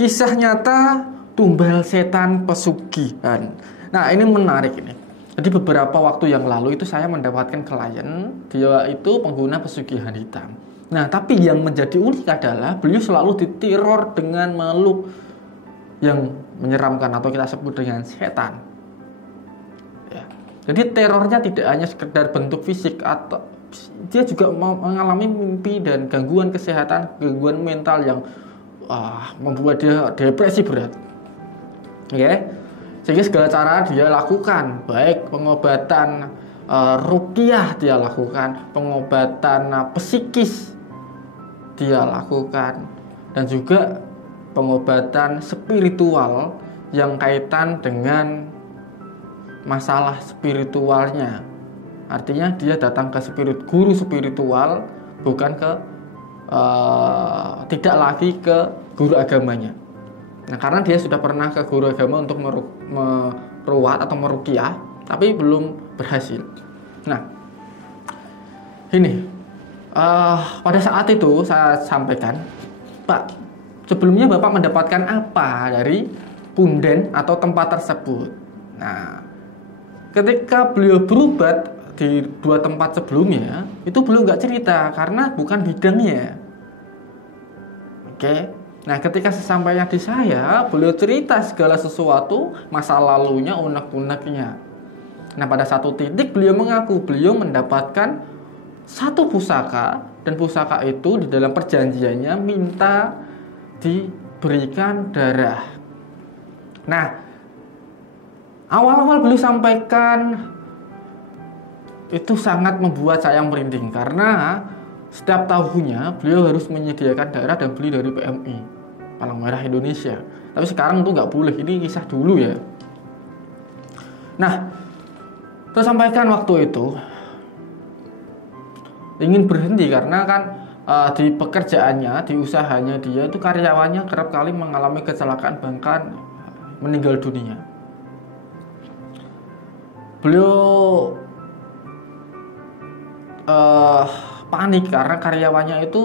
Kisah nyata tumbal setan pesugihan. Nah, ini menarik ini. Jadi beberapa waktu yang lalu itu saya mendapatkan klien, dia itu pengguna pesugihan hitam. Nah, tapi yang menjadi unik adalah beliau selalu diteror dengan makhluk yang menyeramkan atau kita sebut dengan setan. Ya. Jadi terornya tidak hanya sekedar bentuk fisik, atau dia juga mengalami mimpi dan gangguan kesehatan, gangguan mental yang membuat dia depresi berat. Oke. Sehingga segala cara dia lakukan, baik pengobatan ruqyah dia lakukan, pengobatan psikis dia lakukan, dan juga pengobatan spiritual yang kaitan dengan masalah spiritualnya. Artinya dia datang ke guru spiritual, bukan ke tidak lagi ke guru agamanya. Nah, karena dia sudah pernah ke guru agama untuk meruat atau meruqyah, tapi belum berhasil. Nah, ini pada saat itu saya sampaikan, Pak, sebelumnya Bapak mendapatkan apa dari punden atau tempat tersebut? Nah, ketika beliau berobat di 2 tempat sebelumnya, itu beliau nggak cerita karena bukan bidangnya. Oke. Nah, ketika sesampainya di saya, beliau cerita segala sesuatu, masa lalunya, unek-uneknya. Nah, pada satu titik beliau mengaku beliau mendapatkan satu pusaka, dan pusaka itu di dalam perjanjiannya minta diberikan darah. Nah, awal-awal beliau sampaikan itu sangat membuat saya merinding karena setiap tahunnya beliau harus menyediakan darah dan beli dari PMI, Palang Merah Indonesia. Tapi sekarang itu nggak boleh, ini kisah dulu ya. Nah, saya sampaikan waktu itu ingin berhenti karena kan di pekerjaannya, di usahanya dia itu karyawannya kerap kali mengalami kecelakaan bahkan meninggal dunia. Beliau panik karena karyawannya itu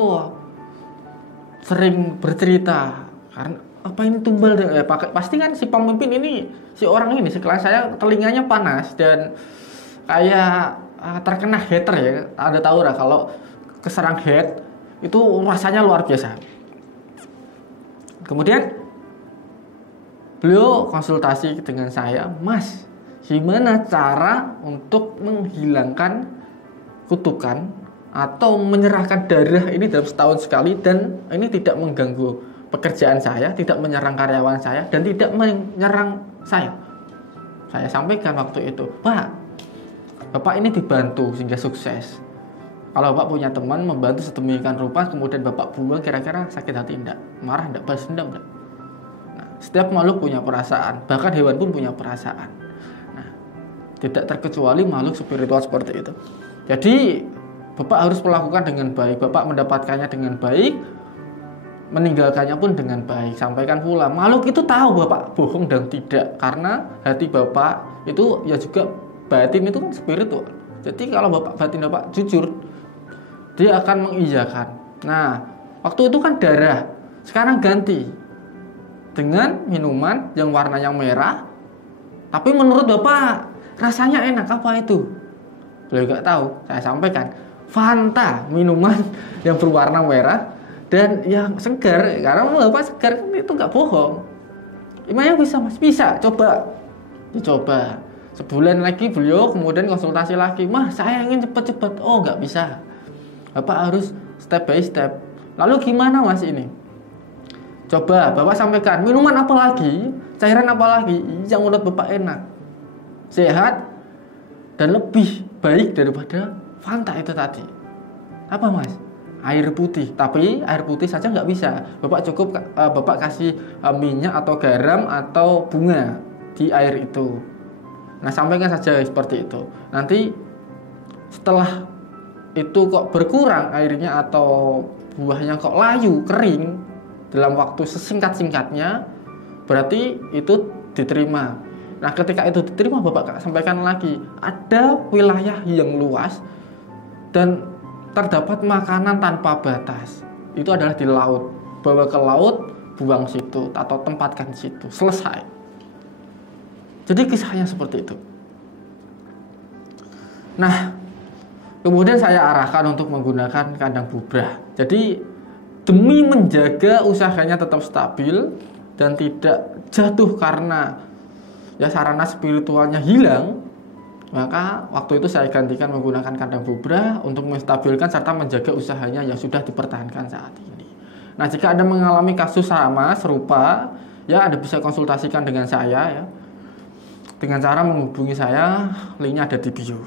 sering bercerita karena apa ini tumbal pasti kan si pemimpin ini, si orang ini, si klien saya telinganya panas dan kayak terkena hater ya. Ada tahu lah kalau keserang hate itu rasanya luar biasa. Kemudian beliau konsultasi dengan saya, Mas, gimana cara untuk menghilangkan kutukan atau menyerahkan darah ini dalam setahun sekali dan ini tidak mengganggu pekerjaan saya, tidak menyerang karyawan saya, dan tidak menyerang saya. Saya sampaikan waktu itu, Pak, Bapak ini dibantu sehingga sukses. Kalau Bapak punya teman membantu sedemikian rupa, kemudian Bapak buang, kira-kira sakit hati enggak? Marah enggak? Balas dendam enggak? Nah, setiap makhluk punya perasaan, bahkan hewan pun punya perasaan. Nah, tidak terkecuali makhluk spiritual seperti itu. Jadi Bapak harus melakukan dengan baik, Bapak mendapatkannya dengan baik, meninggalkannya pun dengan baik. Sampaikan pula, makhluk itu tahu Bapak bohong dan tidak, karena hati Bapak itu ya juga batin itu kan spiritual. Jadi kalau batin Bapak jujur, dia akan mengiyakan. Nah, waktu itu kan darah, sekarang ganti dengan minuman yang warnanya merah, tapi menurut Bapak rasanya enak. Apa itu? Beliau nggak tahu. Saya sampaikan, Fanta, minuman yang berwarna merah dan yang segar. Karena Bapak segar itu nggak bohong. Gimana bisa Mas? Bisa, coba. Dicoba. Sebulan lagi beliau kemudian konsultasi lagi, Mas, saya ingin cepat-cepat. Oh, nggak bisa. Bapak harus step by step. Lalu gimana Mas ini? Coba Bapak sampaikan, minuman apa lagi, cairan apa lagi yang menurut Bapak enak, sehat, dan lebih baik daripada Fanta itu tadi. Apa Mas? Air putih. Tapi air putih saja nggak bisa. Bapak cukup Bapak kasih minyak atau garam atau bunga di air itu. Nah, sampaikan saja seperti itu. Nanti setelah itu kok berkurang airnya atau buahnya kok layu, kering dalam waktu sesingkat-singkatnya, berarti itu diterima. Nah, ketika itu diterima, Bapak sampaikan lagi, ada wilayah yang luas dan terdapat makanan tanpa batas. Itu adalah di laut. Bawa ke laut, buang situ atau tempatkan di situ, selesai. Jadi kisahnya seperti itu. Nah, kemudian saya arahkan untuk menggunakan kandang bubrah. Jadi demi menjaga usahanya tetap stabil dan tidak jatuh karena ya sarana spiritualnya hilang, maka waktu itu saya gantikan menggunakan kandang bubrah untuk menstabilkan serta menjaga usahanya yang sudah dipertahankan saat ini. Nah, jika Anda mengalami kasus sama serupa, ya Anda bisa konsultasikan dengan saya ya. Dengan cara menghubungi saya, linknya ada di bio.